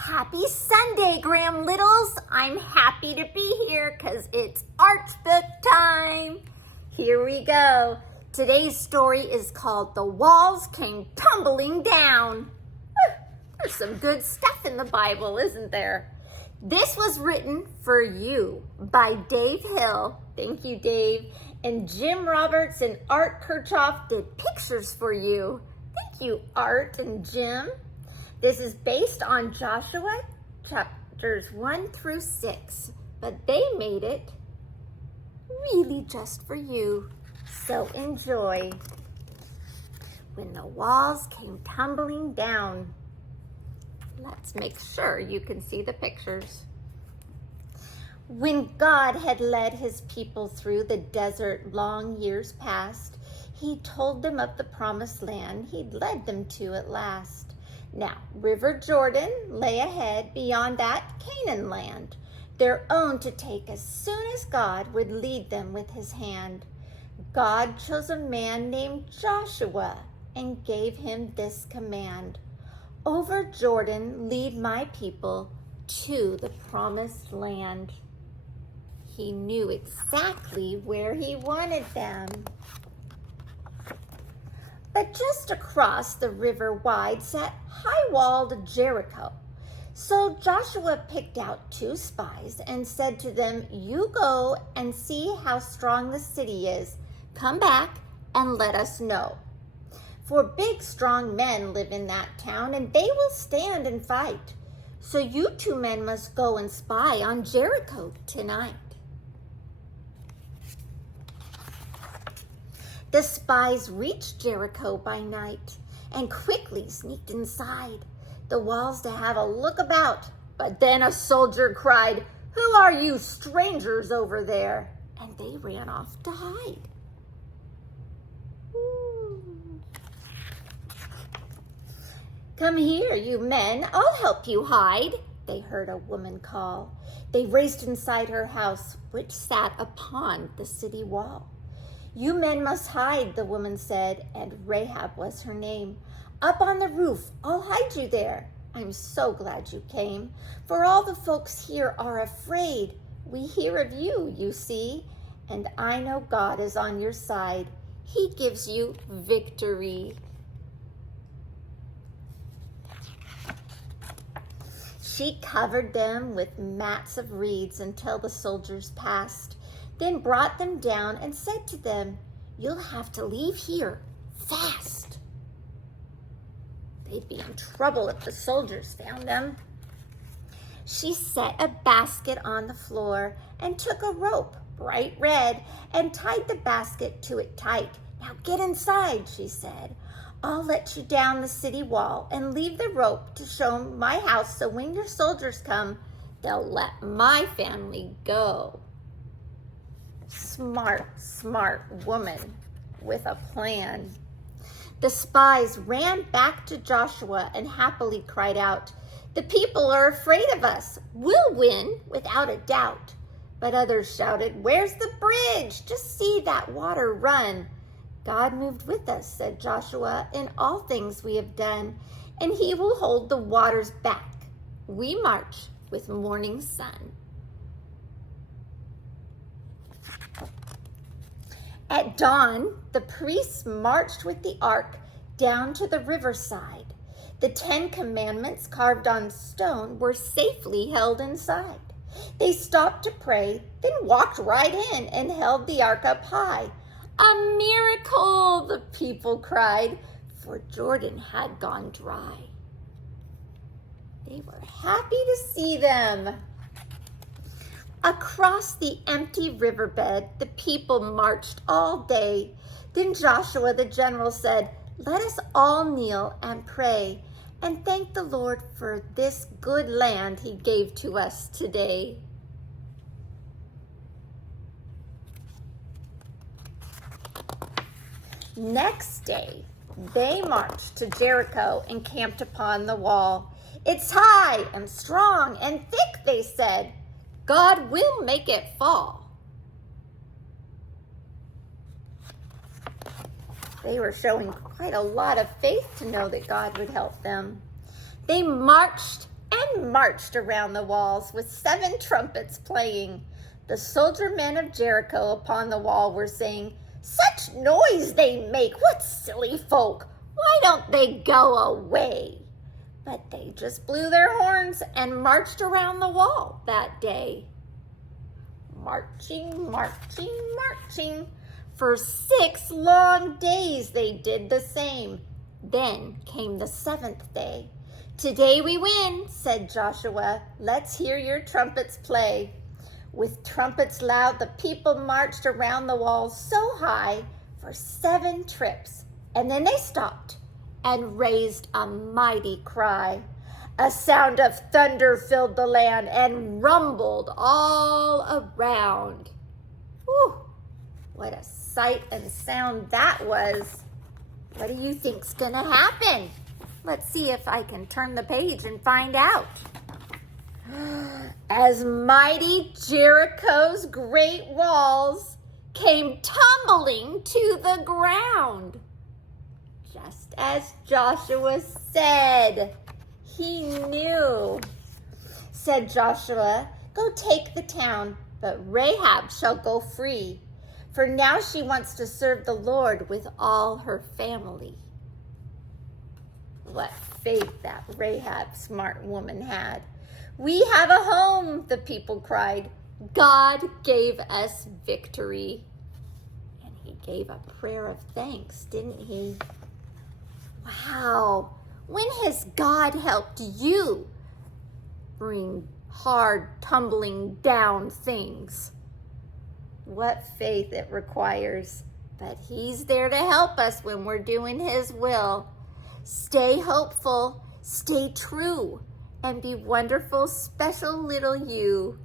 Happy Sunday, Graham Littles. I'm happy to be here because it's art book time. Here we go. Today's story is called The Walls Came Tumbling Down. There's some good stuff in the Bible, isn't there? This was written for you by Dave Hill. Thank you, Dave. And Jim Roberts and Art Kirchhoff did pictures for you. Thank you, Art and Jim. This is based on Joshua chapters 1 through 6, but they made it really just for you. So enjoy. When the walls came tumbling down. Let's make sure you can see the pictures. When God had led his people through the desert long years past, he told them of the promised land he'd led them to at last. Now, River Jordan lay ahead beyond that Canaan land, their own to take as soon as God would lead them with his hand. God chose a man named Joshua and gave him this command: over Jordan lead my people to the promised land. He knew exactly where he wanted them. But just across the river wide sat high-walled Jericho. So Joshua picked out 2 spies and said to them, "You go and see how strong the city is. Come back and let us know. For big, strong men live in that town, and they will stand and fight. So you 2 men must go and spy on Jericho tonight." The spies reached Jericho by night and quickly sneaked inside the walls to have a look about. But then a soldier cried, "Who are you strangers over there?" And they ran off to hide. "Come here, you men, I'll help you hide," they heard a woman call. They raced inside her house, which sat upon the city wall. "You men must hide," the woman said, and Rahab was her name. "Up on the roof, I'll hide you there. I'm so glad you came, for all the folks here are afraid. We hear of you, you see, and I know God is on your side. He gives you victory." She covered them with mats of reeds until the soldiers passed, then brought them down and said to them, "You'll have to leave here fast." They'd be in trouble if the soldiers found them. She set a basket on the floor and took a rope, bright red, and tied the basket to it tight. "Now get inside," she said. "I'll let you down the city wall and leave the rope to show my house, so when your soldiers come, they'll let my family go." Smart woman with a plan. The spies ran back to Joshua and happily cried out, "The people are afraid of us. We'll win without a doubt." But others shouted, "Where's the bridge? Just see that water run." "God moved with us," said Joshua, "in all things we have done, and he will hold the waters back. We march with morning sun." At dawn, the priests marched with the ark down to the riverside. The 10 commandments carved on stone were safely held inside. They stopped to pray, then walked right in and held the ark up high. "A miracle!" the people cried, for Jordan had gone dry. They were happy to see them. Across the empty riverbed, the people marched all day. Then Joshua the general said, "Let us all kneel and pray and thank the Lord for this good land he gave to us today." Next day, they marched to Jericho and camped upon the wall. "It's high and strong and thick," they said. "God will make it fall." They were showing quite a lot of faith to know that God would help them. They marched and and marched around the walls with 7 trumpets playing. The soldier men of Jericho upon the wall were saying, "Such noise they make! What silly folk! Why don't they go away?" But they just blew their horns and marched around the wall that day. Marching, marching, marching. For 6 long days they did the same. Then came the 7th day. "Today we win," said Joshua. "Let's hear your trumpets play." With trumpets loud, the people marched around the walls so high for 7 trips. And then they stopped and raised a mighty cry. A sound of thunder filled the land and rumbled all around. Whew, what a sight and sound that was. What do you think's gonna happen? Let's see if I can turn the page and find out. As mighty Jericho's great walls came tumbling to the ground. Just as Joshua said. He knew. Said Joshua, "Go take the town, but Rahab shall go free, for now she wants to serve the Lord with all her family." What faith that Rahab, smart woman, had. "We have a home," the people cried. "God gave us victory." And he gave a prayer of thanks, didn't he? Wow. When has God helped you bring hard, tumbling down things? What faith it requires. But he's there to help us when we're doing his will. Stay hopeful, stay true, and be wonderful, special little you.